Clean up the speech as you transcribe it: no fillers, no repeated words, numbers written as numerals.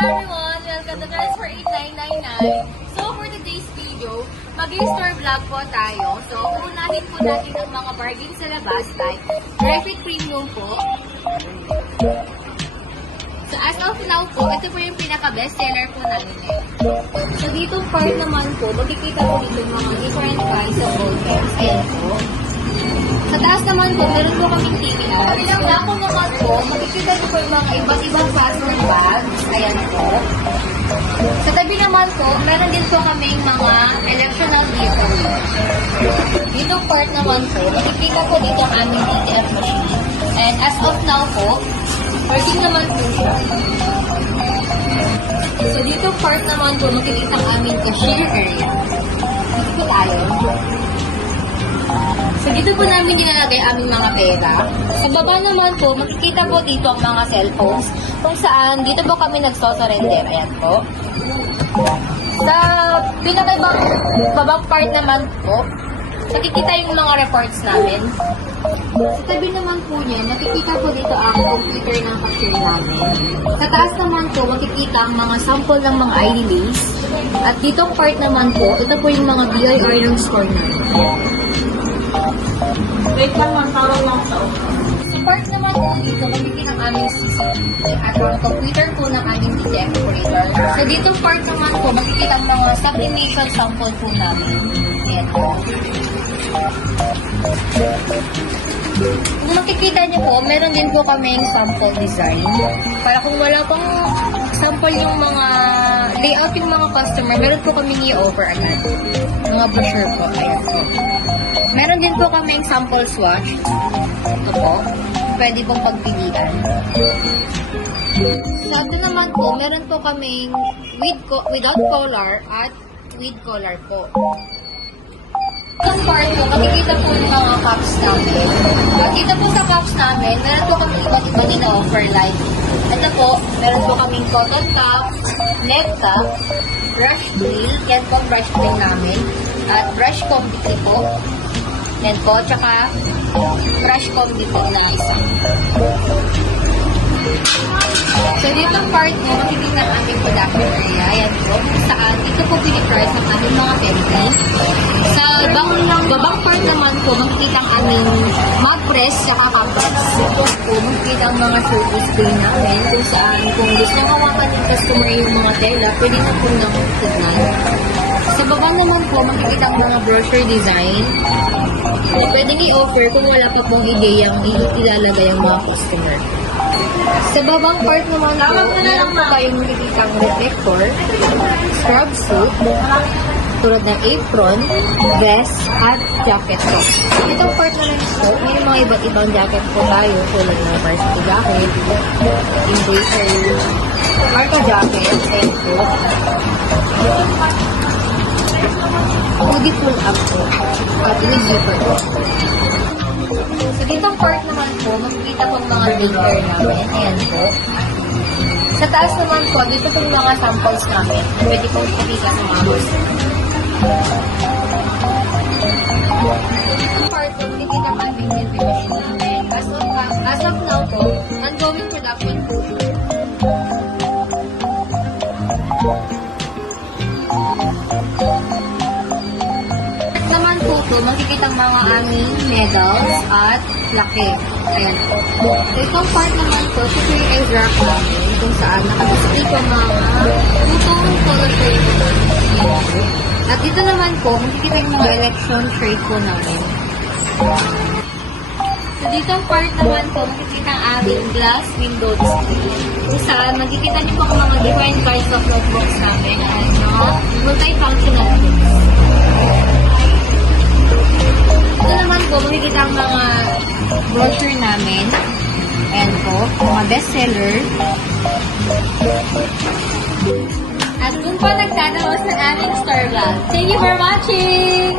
everyone! Welcome to Girls for 8999. So for today's video, mag-store vlog po tayo. So unahin po natin ang mga bargains sa labas like Refit Premium po. So as of now po, ito po yung pinaka-best seller po namin ngayon. So dito part naman po, makikita po dito yung mga different kinds of ball pens. Ayan po. Sa taas naman po, meron po kaming TV. Ilang lako naman po, makikita niyo po yung mga iba't ibang fastener bag. Ayan po. Sa tabi naman po, meron din po kaming mga electional vehicle. Dito part naman po, makikita po dito ang aming DTF machine. And as of now po, working naman po siya. So dito part naman po, makikita ang aming cashier area. Dito po tayo. So, dito po namin nilalagay aming mga pera. Sa baba naman po, makikita po dito ang mga cellphones kung saan dito po kami nagsosurrender. Ayan po. Sa pinakaibang babang part naman po, nakikita yung mga reports namin. Sa tabi naman po niya, nakikita po dito ang computer ng cashier namin. Sa taas naman po, makikita ang mga sample ng mga ID list. At ditong part naman po, ito po yung mga BIR ng store namin. Wait lang, magtawag lang sa Sa part naman po dito, makikita ang aming CCTV at ang computer po ng aming DTF operator. So dito part naman po, makikita ang mga sublimation sample po namin. Ayan po. Kung makikita niyo po, meron din po kaming sample design. Para kung wala pang sample yung mga layout yung mga customer, meron po kaming i-offer agad. Mga brochure po. Ayan po. Meron din po kaming sample swatch. Ito po. Pwede pong pagpilian. Sa atin naman po, meron po kaming without collar at with collar po. Itong part po, makikita po yung mga cups namin. At dito po sa cups namin, meron po kaming iba't ibang ina-offer like ito po, meron po kaming cotton cup, net cup, brush drill, yan po ang brush drill namin, at brush combi po. Yan po, tsaka brush combi po na isa. So, dito part mo, makikita ang aming production area. Yan po, kung saan dito po piniprice ang aming mga penny. Sa babang part naman po, makikita ang aming mug press tsaka compass. Ito po, makikita ang mga service bay namin kung saan kung gusto kawakan yung customer yung mga tela, pwede na po nang tignan. Sa baba naman po, makikita ang mga brochure design. Pwede i-offer kung wala pa pong ideyang ilalagay ang mga customer. Sa babang part naman po, meron po kayong makikita ang reflector, scrub suit, tulad ng apron, vest, at jacket po. Itong part na rin po, may mga iba't ibang jacket po tayo, tulad ng varsity jacket, embracer, marka jacket, and po. Hoodie pull up po, at with zipper po. So, ditong part naman po, makikita po mga bigger namin. Ayan po. Sa taas naman po, dito po yung mga samples namin. Pwede po makikita sa mga gusto. Itong part po, makikita po yung machine namin. As of now po, ongoing production po. Naman po makikita ang mga aming medals at laki. Ayan po. So, itong part naman po, ito po yung rack namin kung saan nakadisplay po mga tutong color tray po. At dito naman po, makikita yung mga election tray po namin. So, dito ang part naman po, makikita ang aming glass window display. Kung saan, makikita niyo po ang mga different kinds of notebooks namin at mga multifunctional books. Ito naman po, makikita ang mga brochure namin. Ayan po, mga bestseller. At kung po nagtatawas ng aming store vlog. Thank you for watching!